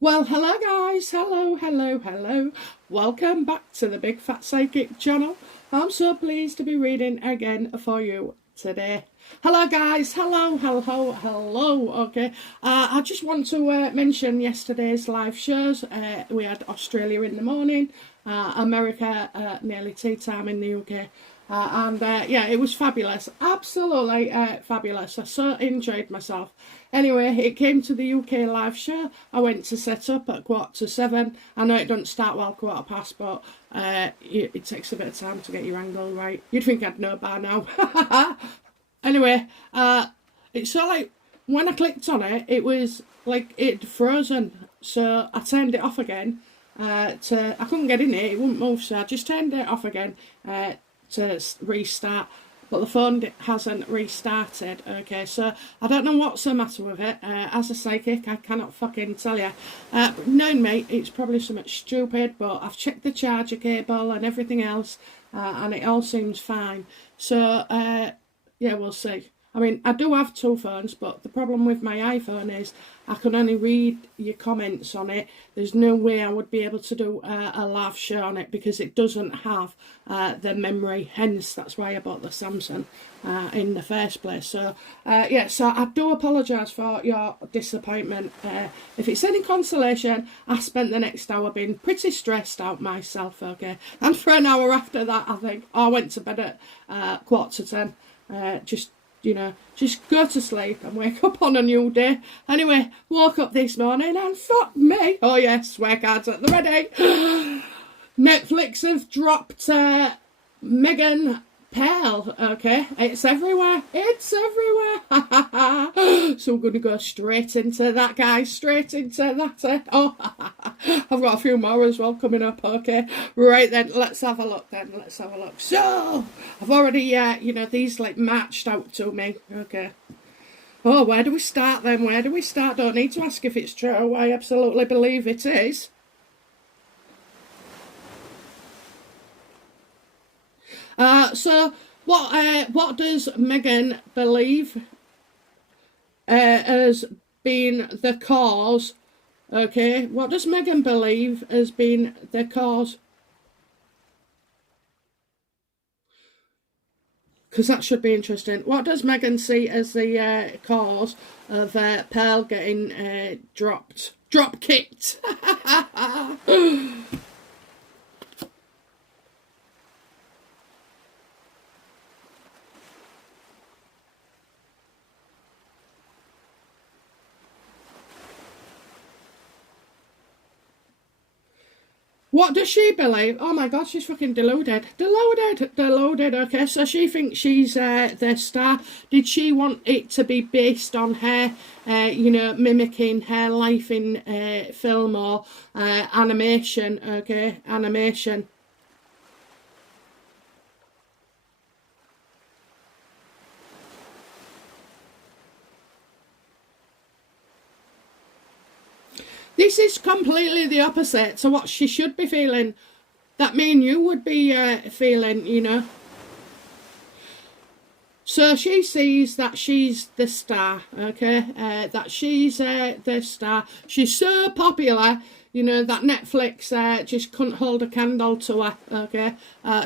Well, hello guys, hello. Welcome back to the Big Fat Psychic channel. I'm so pleased to be reading again for you today. Hello guys, hello. Okay, I just want to mention yesterday's live shows. We had Australia in the morning, America nearly tea time in the UK. Yeah, it was fabulous, absolutely fabulous. I so enjoyed myself. Anyway, it came to the UK live show. I went to set up at 7:15. I know it doesn't start well 7:15, but it takes a bit of time to get your angle right. You'd think I'd know by now. Anyway, it's so like when I clicked on it, it was like it'd frozen. So I turned it off again. I couldn't get in it wouldn't move, so I just turned it off again to restart, but the phone hasn't restarted. Okay, so I don't know what's the matter with it. As a psychic, I cannot fucking tell you. Knowing me, it's probably something stupid, but I've checked the charger cable and everything else, and it all seems fine. So yeah, we'll see. I mean, I do have two phones, but the problem with my iPhone is I can only read your comments on it. There's no way I would be able to do a live show on it because it doesn't have the memory. Hence, that's why I bought the Samsung in the first place. So, yeah, so I do apologise for your disappointment. If it's any consolation, I spent the next hour being pretty stressed out myself, okay? And for an hour after that, I think, I went to bed at 10:15. Just go to sleep and wake up on a new day. Anyway, woke up this morning and fuck me. Oh yes, swear cards at the ready. Netflix have dropped Megan Pearl. Okay, it's everywhere. So I'm going to go straight into that, guys. Straight into that. Oh, I've got a few more as well coming up. Okay, right then, let's have a look. So I've already, these like matched out to me. Okay. Oh, where do we start then? Don't need to ask if it's true. I absolutely believe it is. So what does Megan believe has been the cause? Okay, what does Megan believe has been the cause? Because that should be interesting. What does Megan see as the cause of Pearl getting drop kicked? What does she believe? Oh my god, she's fucking deluded. Okay, so she thinks she's the star. Did she want it to be based on her, mimicking her life in film or animation? Okay, animation. This is completely the opposite to what she should be feeling. That me and you would be feeling. So she sees that she's the star, okay? That she's the star. She's so popular, that Netflix just couldn't hold a candle to her, okay?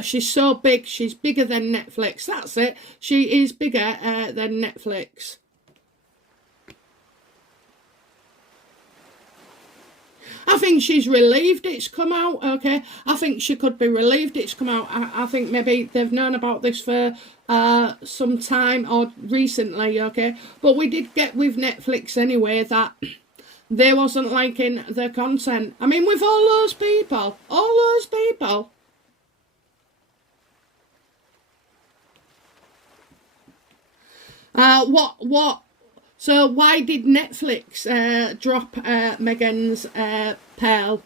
She's so big, she's bigger than Netflix. That's it. She is bigger than Netflix. I think she's relieved it's come out, okay? I think she could be relieved it's come out. I think maybe they've known about this for some time or recently, okay? But we did get with Netflix anyway that they wasn't liking the content. I mean, with all those people. What? So why did Netflix drop Megan's Pearl?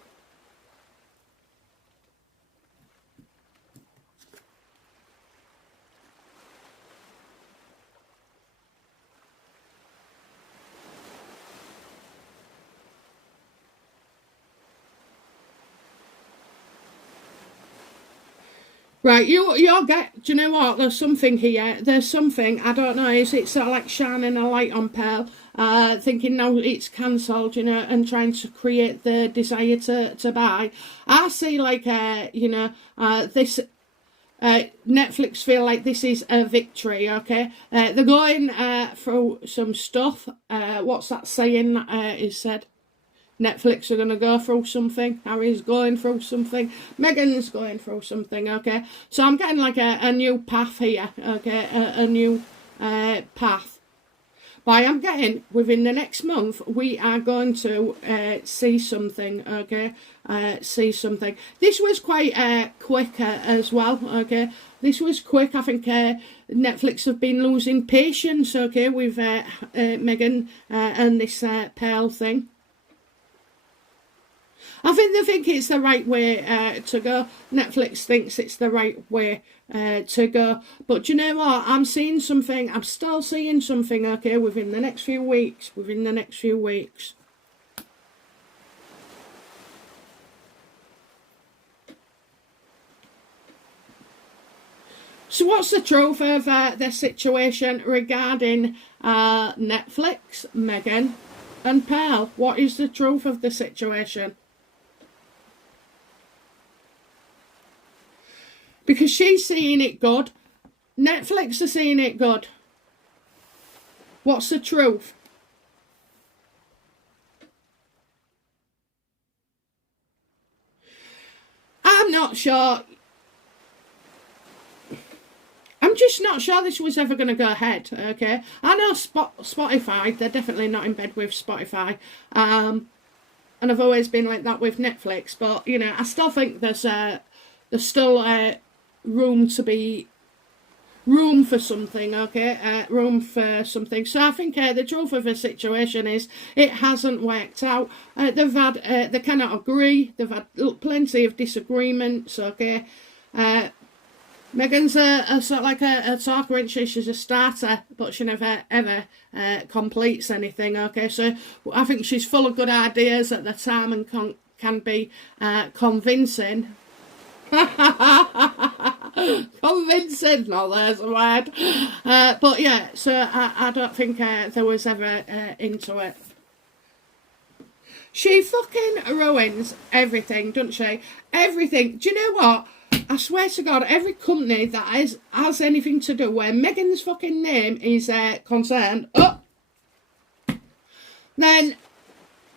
Right, you'll get, do you know what, there's something here, there's something, I don't know, is it sort of like shining a light on Pearl, thinking now it's cancelled, you know, and trying to create the desire to buy. I see like, you know, this, Netflix feel like this is a victory, okay? They're going through some stuff, what's that saying is said? Netflix are going to go through something. Harry's going through something. Megan's going through something, okay? So I'm getting like a new path here, okay? A new path. But I am getting, within the next month, we are going to see something, okay? See something. This was quite quick as well, okay? This was quick. I think Netflix have been losing patience, okay, with Megan and this Pearl thing. I think they think it's the right way to go. Netflix thinks it's the right way to go. But do you know what? I'm seeing something. I'm still seeing something, okay, within the next few weeks. Within the next few weeks. So what's the truth of the situation regarding Netflix, Megan and Pearl? What is the truth of the situation? Because she's seeing it good. Netflix are seeing it good. What's the truth? I'm not sure. I'm just not sure this was ever going to go ahead, okay? I know Spotify, they're definitely not in bed with Spotify. And I've always been like that with Netflix. But, you know, I still think there's still room for something, okay? Room for something. So I think the truth of the situation is it hasn't worked out. They've had, they cannot agree. They've had plenty of disagreements, okay? Megan's a sort of like a talker, isn't she? She's a starter, but she never ever completes anything, okay? So I think she's full of good ideas at the time and can be convincing. Convincing, no, there's a word. But yeah, so I don't think there was ever into it. She fucking ruins everything, doesn't she? Everything. Do you know what? I swear to God, every company that has anything to do where Megan's fucking name is concerned, then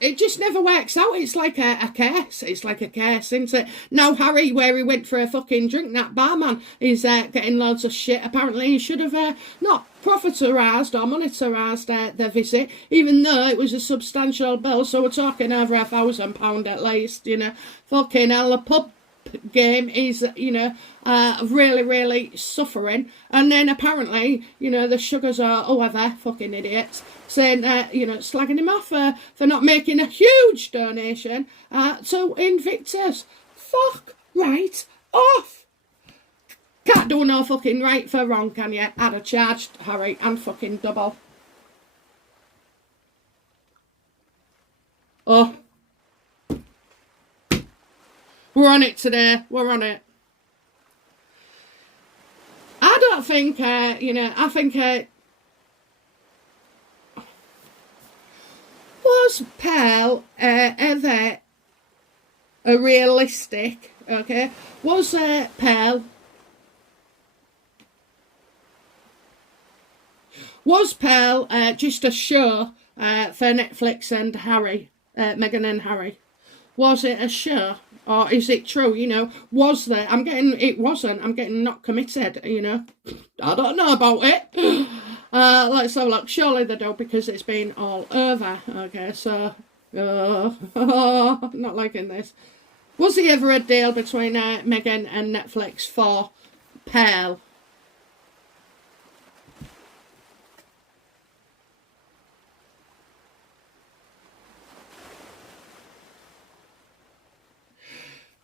it just never works out. It's like a curse. It's like a curse, isn't it? Now Harry, where he went for a fucking drink, that barman is getting loads of shit. Apparently he should have not profiterised or monetarised the visit, even though it was a substantial bill. So we're talking over £1,000 at least, you know. Fucking hell, the pub game is, you know, really, really suffering. And then apparently, you know, the Sugars are, whoever, fucking idiots, saying, you know, slagging him off for not making a huge donation to Invictus. Fuck right off. Can't do no fucking right for wrong, can you? I'd have charged Harry and fucking double. Oh. We're on it today. We're on it. I don't think, you know, I think, was Pearl ever a realistic, okay? Was Pearl just a show for Netflix and Harry, Meghan and Harry? Was it a show? Or is it true, you know? Was there? It wasn't. I'm getting not committed, you know? I don't know about it. Let's have a look. Surely they do, because it's been all over. Okay, so... not liking this. Was there ever a deal between Megan and Netflix for Pearl?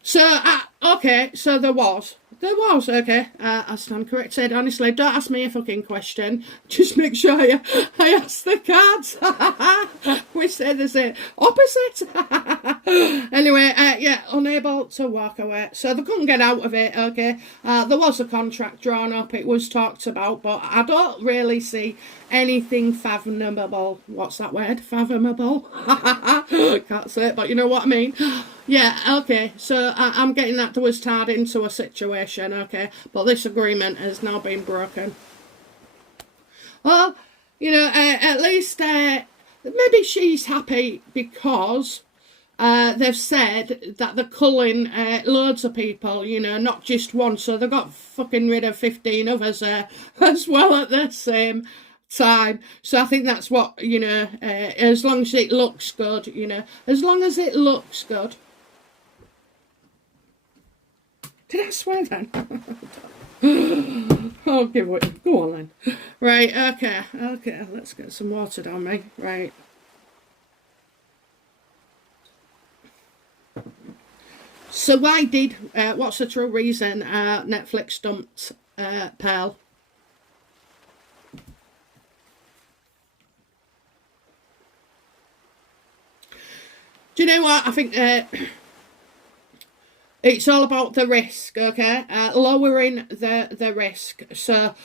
So, okay, so there was, okay, I stand corrected. Honestly, don't ask me a fucking question. Just make sure I ask the cards. we say the same opposite. Anyway, yeah, unable to walk away. So they couldn't get out of it, okay. There was a contract drawn up, it was talked about, but I don't really see anything fathomable. What's that word? Fathomable? Can't say it, but you know what I mean. Yeah, okay, so I'm getting that there was tied into a situation, okay, but this agreement has now been broken. Well, you know, at least maybe she's happy because they've said that they're culling loads of people, you know, not just one, so they got fucking rid of 15 others as well at the same time. So I think that's what, you know, as long as it looks good, you know, as long as it looks good. Did I swear then? Oh, give it. Go on then. Right, okay, let's get some water down me. Right. So why did, what's the true reason Netflix dumped Pearl? Do you know what? I think it's all about the risk, okay? Lowering the risk. So,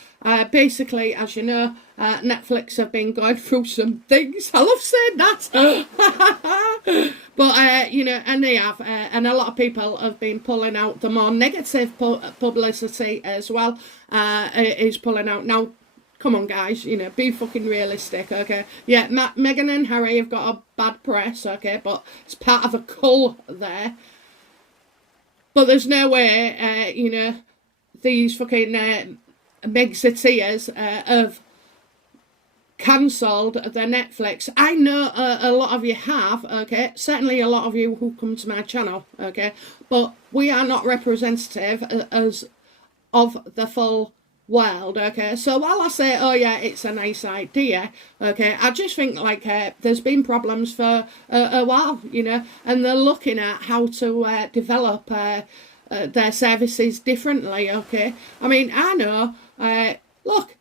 basically, as you know, Netflix have been going through some things. I love saying that. But, you know, and they have. And a lot of people have been pulling out the more negative publicity as well. Is pulling out. Now, come on, guys, you know, be fucking realistic, okay? Yeah, Meghan and Harry have got a bad press, okay? But it's part of a cull there. But there's no way, you know, these fucking Megxiteers have cancelled their Netflix. I know a lot of you have, okay? Certainly a lot of you who come to my channel, okay? But we are not representative as of the full world, okay? So while I say, oh yeah, it's a nice idea, okay, I just think like there's been problems for a while, you know, and they're looking at how to develop their services differently, okay? I mean, I know, look,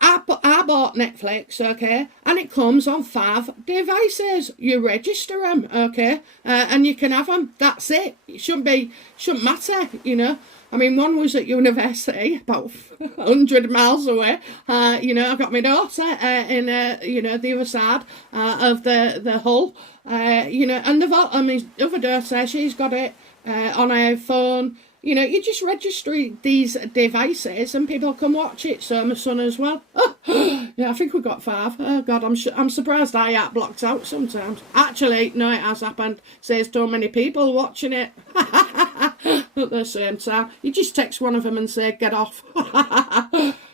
I bought Netflix, okay, and it comes on 5 devices. You register them, okay, and you can have them. That's it. It shouldn't matter, you know. I mean, one was at university, about 100 miles away. You know, I got my daughter in, you know, the other side of the hull. You know, and my other daughter, she's got it on her phone. You know, you just register these devices and people can watch it. So my son as well. Oh, yeah, I think we got 5. Oh, God, I'm surprised I app blocks out sometimes. Actually, no, it has happened. Says too many people watching it. At the same time, you just text one of them and say, get off.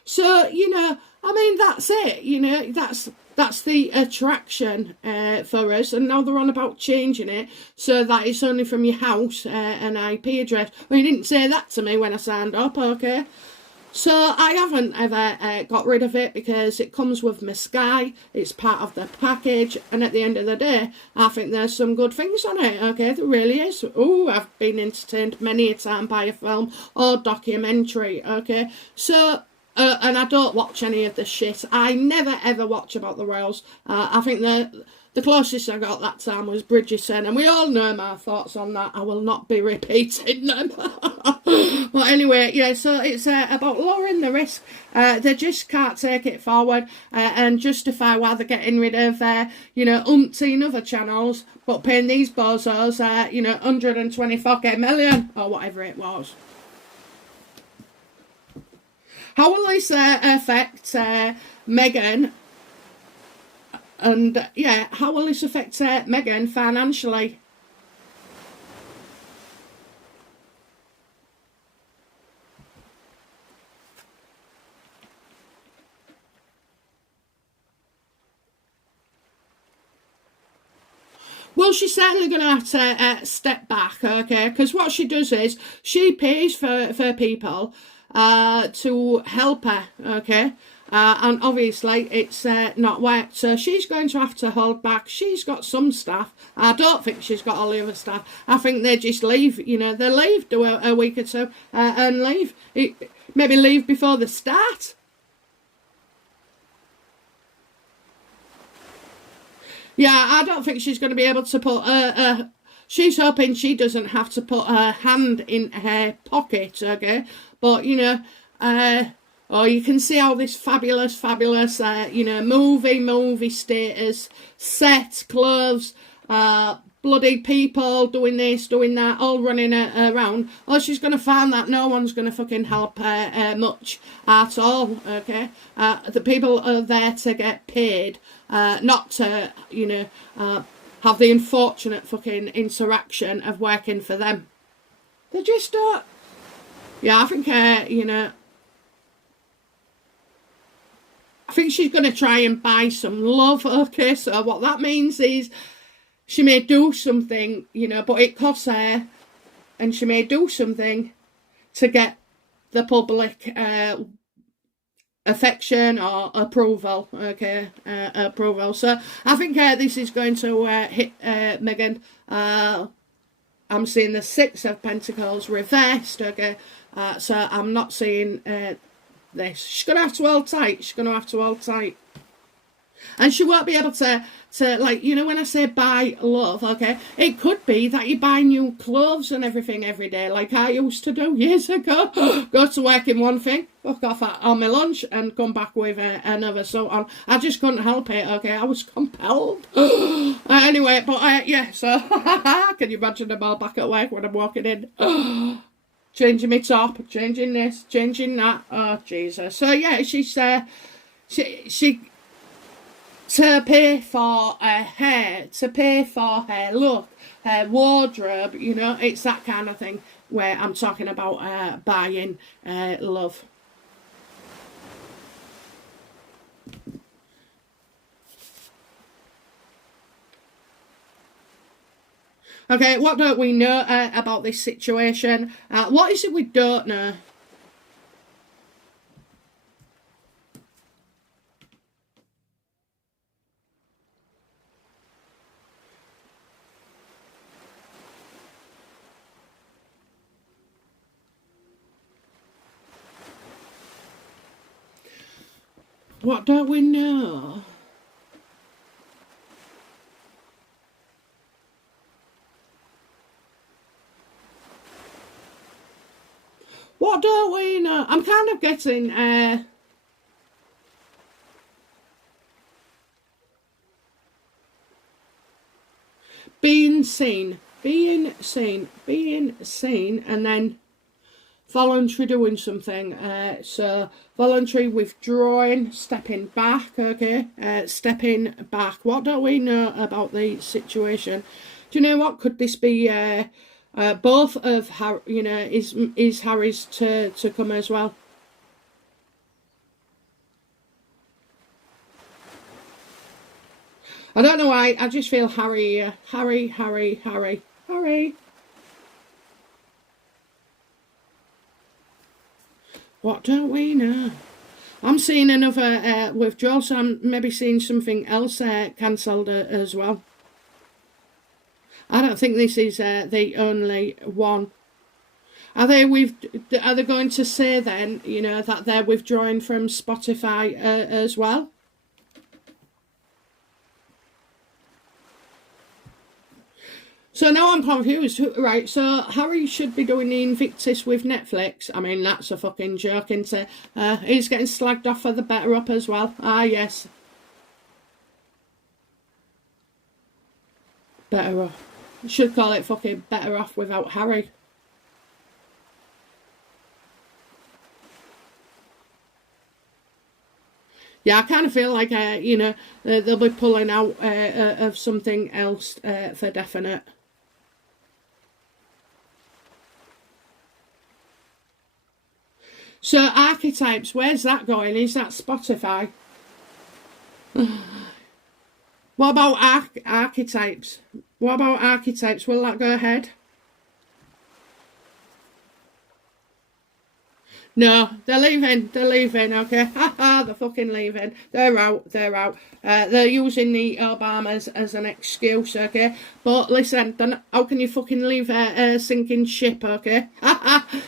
So, you know, I mean, that's it. You know, that's the attraction for us. And now they're on about changing it so that it's only from your house and IP address. Well, you didn't say that to me when I signed up, okay? So I haven't ever got rid of it because it comes with my Sky. It's part of the package. And at the end of the day, I think there's some good things on it, okay? There really is. Oh, I've been entertained many a time by a film or documentary, okay? So... and I don't watch any of the shit. I never ever watch about the royals. I think the closest I got that time was Bridgerton, and we all know my thoughts on that. I will not be repeating them. But anyway, yeah, so it's about lowering the risk. They just can't take it forward and justify why they're getting rid of, you know, umpteen other channels, but paying these bozos, you know, 124 million or whatever it was. How will this affect Meghan? And yeah, how will this affect Meghan financially? Well, she's certainly going to have to step back, okay? Because what she does is she pays for people to help her, okay? And obviously it's not worked, so she's going to have to hold back. She's got some staff. I don't think she's got all the other staff. I think they just leave, you know, they leave, do a week or two and leave. Maybe leave before the start. Yeah, I don't think she's going to be able to put she's hoping she doesn't have to put her hand in her pocket, okay? But, you know, oh, you can see how this fabulous, you know, movie status, set, clothes, bloody people doing this, doing that, all running around. Well, she's going to find that no one's going to fucking help her much at all, okay? The people are there to get paid, not to, you know, have the unfortunate fucking interaction of working for them. They just don't. Yeah, I think, you know, I think she's going to try and buy some love, okay? So what that means is she may do something, you know, but it costs her, and she may do something to get the public affection or approval, okay, approval. So I think this is going to hit Megan. I'm seeing the Six of Pentacles reversed, okay, so I'm not seeing this. She's going to have to hold tight. She's going to have to hold tight. And she won't be able to like, you know, when I say buy love, okay, it could be that you buy new clothes and everything every day, like I used to do years ago. Go to work in one thing, fuck off on my lunch, and come back with another, so on. I just couldn't help it, okay, I was compelled. Anyway, but yeah, so, can you imagine them all back at work when I'm walking in? Changing my top, changing this, changing that, oh, Jesus. So, yeah, she's, she to pay for her hair, to pay for her look, her wardrobe, you know, it's that kind of thing where I'm talking about buying love. Okay, what don't we know about this situation? What is it we don't know? What don't we know? What don't we know? I'm kind of getting being seen, and then voluntary doing something. So voluntary withdrawing, stepping back, okay, stepping back. What don't we know about the situation? Do you know what? Could this be both of Harry, you know, is Harry's to come as well? I don't know why, I just feel Harry. What don't we know? I'm seeing another withdrawal, so I'm maybe seeing something else cancelled as well. I don't think this is the only one. Are they going to say then, you know, that they're withdrawing from Spotify as well? So now I'm confused. Right, so Harry should be doing the Invictus with Netflix. I mean, that's a fucking joke, isn't it? He's getting slagged off for the Better Up as well. Ah, yes. Better Off. Should call it fucking Better Off Without Harry. Yeah, I kind of feel like, you know, they'll be pulling out of something else for definite. So archetypes, where's that going? Is that Spotify? What about archetypes? What about archetypes? Will that go ahead? No, they're leaving, okay? Haha, they're fucking leaving. They're out. They're using the Obamas as an excuse, okay? But listen, how can you fucking leave a sinking ship, okay?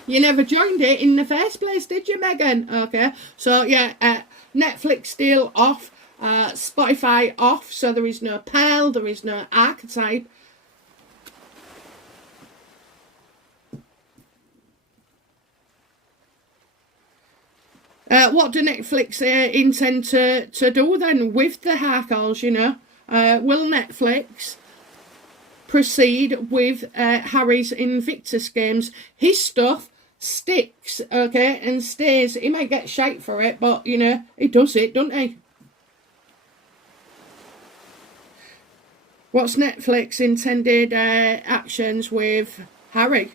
You never joined it in the first place, did you, Megan? Okay, so yeah, Netflix deal off. Spotify off, so there is no Pearl, there is no Archetype. What do Netflix intend to do then with the Harkles, you know? Will Netflix proceed with Harry's Invictus games? His stuff sticks, okay, and stays. He might get shite for it, but, you know, he does it, doesn't he? What's Netflix intended actions with Harry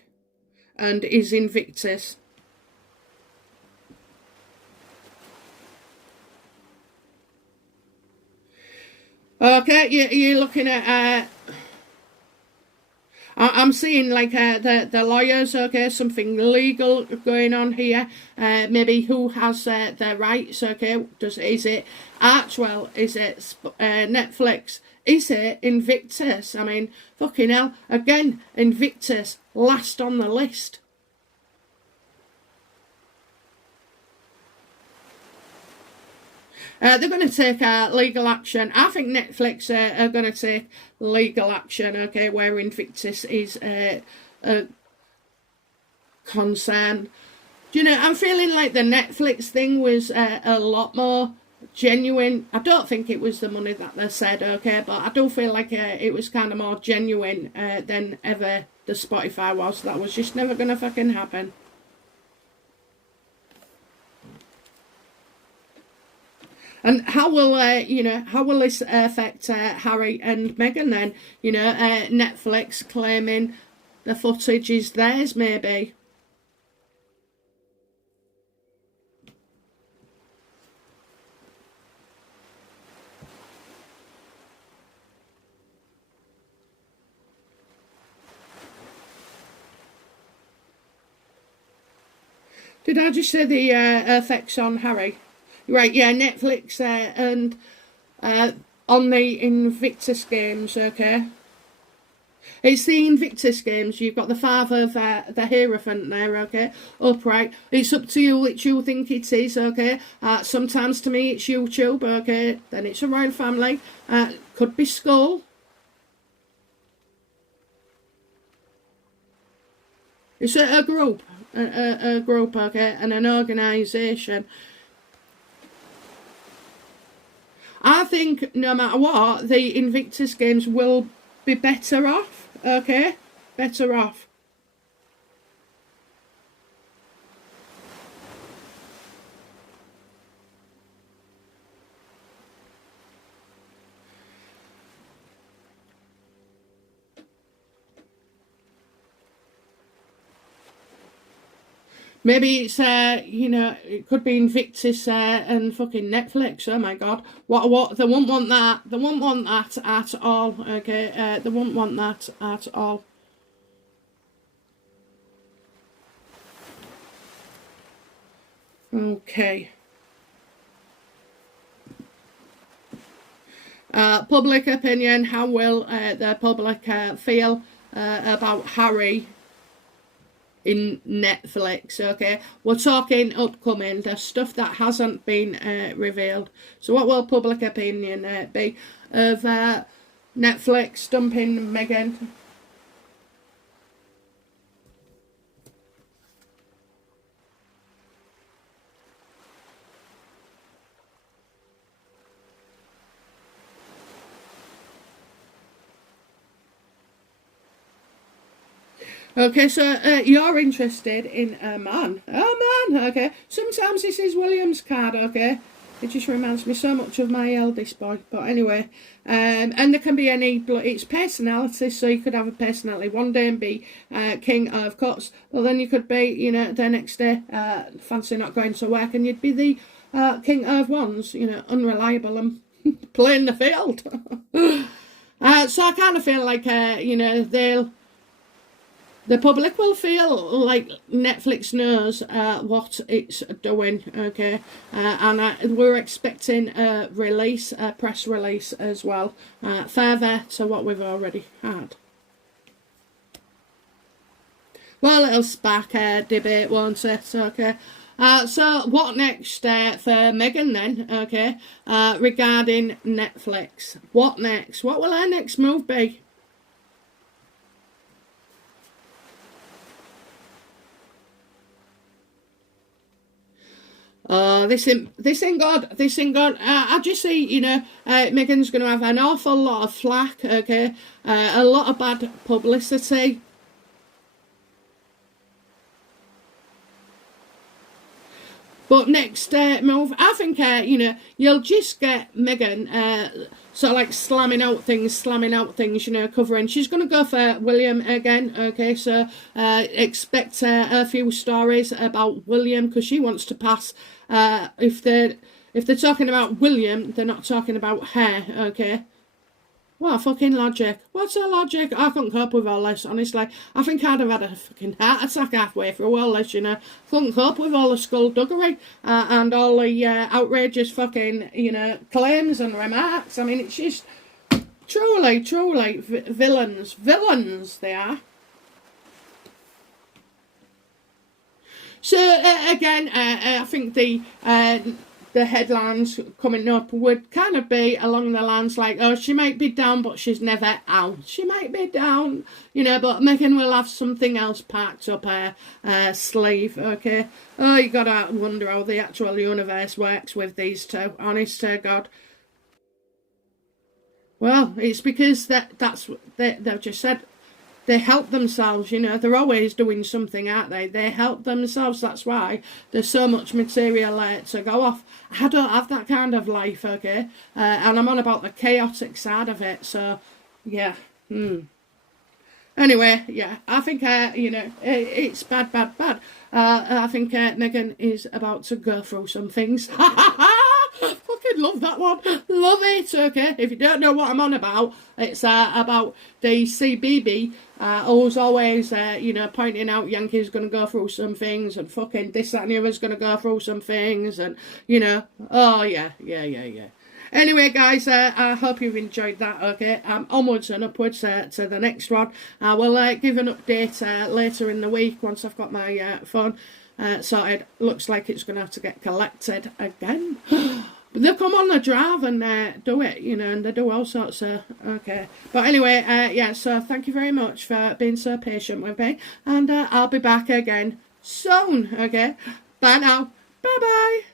and his Invictus? Okay, you're looking at... I'm seeing like the lawyers, okay, something legal going on here. Maybe who has their rights, okay? Is it Archwell? Is it Netflix? Is it Invictus? I mean, fucking hell. Again, Invictus, last on the list. They're going to take legal action. I think Netflix are going to take legal action, okay, where Invictus is a concern. Do you know, I'm feeling like the Netflix thing was a lot more genuine. I don't think it was the money that they said, okay, but I do feel like it was kind of more genuine than ever the Spotify was. That was just never going to fucking happen. And how will how will this affect Harry and Meghan then? You know, Netflix claiming the footage is theirs, maybe. Did I just say the effects on Harry? Right, yeah, Netflix and on the Invictus games, okay? It's the Invictus games. You've got the father of the Hierophant there, okay? Upright. It's up to you which you think it is, okay? Sometimes to me it's YouTube, okay? Then it's a royal family. Could be Skull. It's a group. A group, okay? And an organisation. I think no matter what, the Invictus games will be better off, okay? Better off. Maybe it's, you know, it could be Invictus and fucking Netflix. Oh my God. What? They won't want that. They won't want that at all, okay? They won't want that at all. Okay. Public opinion. How will the public feel about Harry in Netflix, okay? We're talking upcoming, the stuff that hasn't been revealed. So what will public opinion be of Netflix dumping Megan? Okay, so you're interested in a man. Oh, man, okay. Sometimes this is William's card, okay? It just reminds me so much of my eldest boy. But anyway, and there can be any... It's personality, so you could have a personality one day and be king of cups. But then you could be, you know, the next day, fancy not going to work, and you'd be the king of wands, you know, unreliable and playing the field. So I kind of feel like, you know, the public will feel like Netflix knows what it's doing, okay? And we're expecting a release, a press release as well, further to what we've already had. Well, it'll spark a debate, won't it? Okay. So what next for Megan then? Okay, regarding Netflix, what next? What will our next move be? This ain't good. This ain't good. I just see, Megan's going to have an awful lot of flack. Okay, a lot of bad publicity. But next move, I think, you'll just get Megan sort of like slamming out things, covering. She's going to go for William again, okay? So expect a few stories about William, because she wants to pass. If they're talking about William, they're not talking about her, okay? What fucking logic? What's the logic? I couldn't cope with all this, honestly. I think I'd have had a fucking heart attack halfway through all this, Couldn't cope with all the skullduggery and all the outrageous fucking, claims and remarks. I mean, it's just truly villains. Villains, they are. So, again, I think the headlines coming up would kind of be along the lines like, oh, she might be down, but she's never out. She might be down, but Megan will have something else packed up her sleeve, okay? Oh, you gotta wonder how the actual universe works with these two, honest to God. Well, it's because that's what they've just said. They help themselves, They're always doing something, aren't they? They help themselves. That's why there's so much material to go off. I don't have that kind of life, okay? And I'm on about the chaotic side of it. So, yeah. Anyway, yeah, I think, it's bad. I think Megan is about to go through some things. Fucking love that one. Love it, okay? If you don't know what I'm on about, it's about the CBB, who's always, pointing out Yankee's going to go through some things, and fucking this, that, and the other's going to go through some things, and, oh, yeah. Anyway, guys, I hope you've enjoyed that, okay? Onwards and upwards to the next one. I will give an update later in the week once I've got my phone sorted. Looks like it's going to have to get collected again. But they'll come on the drive and do it, and they do all sorts of, okay. But anyway, yeah, so thank you very much for being so patient with me. And I'll be back again soon, okay? Bye now. Bye-bye.